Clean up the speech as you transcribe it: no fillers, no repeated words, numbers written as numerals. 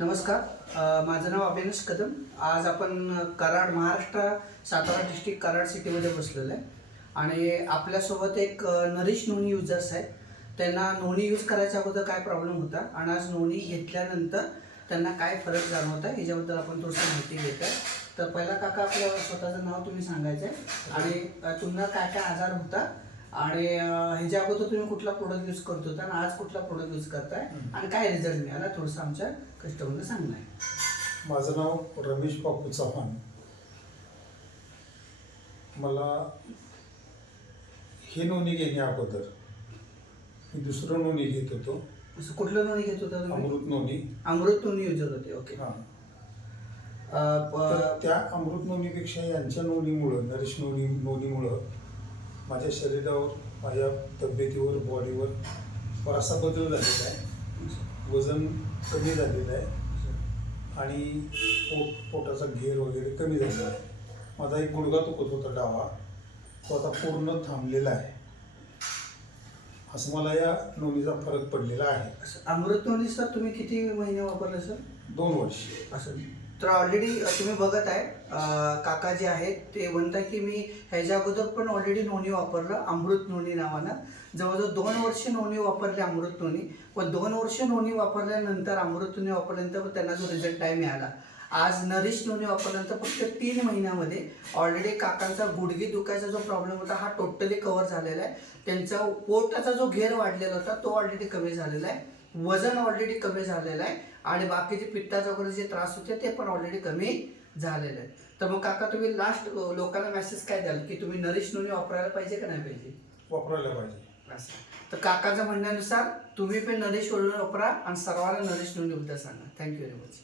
नमस्कार. माझं नाव अविनाश कदम. आज आपण कराड, महाराष्ट्र, सातारा डिस्ट्रिक्ट कराड सिटीमध्ये बसलेलो आहे आणि आपल्यासोबत एक नरिश नोनी युजर्स आहेत. त्यांना नोनी यूज करायच्या अगोदर काय प्रॉब्लेम होता आणि आज नोनी घेतल्यानंतर त्यांना काय फरक जाणवत आहे याच्याबद्दल आपण थोडीशी माहिती घेत आहे. तर पहिला काका आपलं स्वतःचं नाव तुम्ही सांगायचं आहे आणि तुम्हाला काय काय आजार होता आणि ह्याच्या अगोदर तुम्ही कुठला प्रोडक्ट यूज करत होता आणि आज कुठला प्रोडक्ट यूज करताय आणि काय रिझल्ट मिळाला थोडंसं आमच्या कस्टमरला सांगणं आहे. माझं नाव रमेश बापू चव्हाण. मला हे नोनी घेण्या अगोदर मी दुसरं नोनी घेत होतो. असं कुठलं नोनी घेत होता तुम्ही? अमृत नोनी. अमृत नोनी यूजर होते. ओके. हां. तर त्या अमृत नोनीपेक्षा यांच्या नोनीमुळं, नरिश नोनीमुळं माझ्या शरीरावर, माझ्या तब्येतीवर, बॉडीवर बराचसा बदल झालेला आहे. वजन कमी झालेलं आहे आणि पोटाचा घेर वगैरे कमी झालेला आहे. माझा एक गुडघा दुखत होता डावा, तो आता पूर्ण थांबलेला आहे. असं मला या नोनीचा फरक पडलेला आहे. अमृत नोनी सर तुम्ही किती महिने वापरले सर? 2 वर्ष. असं तर ऑलरेडी तुम्ही बघत आहे काका जे आहेत ते म्हणताय की मी ह्याच्या अगोदर पण ऑलरेडी नोनी वापरलं अमृत नोनी नावानं. जवळजवळ 2 वर्ष नोनी वापरले अमृत नोनी. पण 2 वर्ष नोनी वापरल्यानंतर अमृत नोनी वापरल्यानंतर त्यांना जो रिझल्ट काय मिळाला, आज नरिश नोनी वापरल्यानंतर फक्त 3 महिन्यामध्ये ऑलरेडी काकांचा गुडघे दुखायचा जो प्रॉब्लेम होता हा टोटली कव्हर झालेला आहे. त्यांचा पोटाचा जो घेर वाढलेला होता तो ऑलरेडी कमी झालेला आहे. वजन ऑलरेडी कमी झालेलं आहे आणि बाकीचे पित्ताचा वगैरे जे त्रास होते ते पण ऑलरेडी कमी झालेले आहेत. तर मग काका तुम्ही लास्ट लोकांना मेसेज काय द्याल की तुम्ही नरिश नोनी वापरायला पाहिजे का नाही पाहिजे? वापरायला पाहिजे. असं तर काकाच्या म्हणण्यानुसार तुम्ही पण नरिश नोनी वापरा आणि सर्वांना नरिश नोनी बद्दल सांगा. Thank you very much.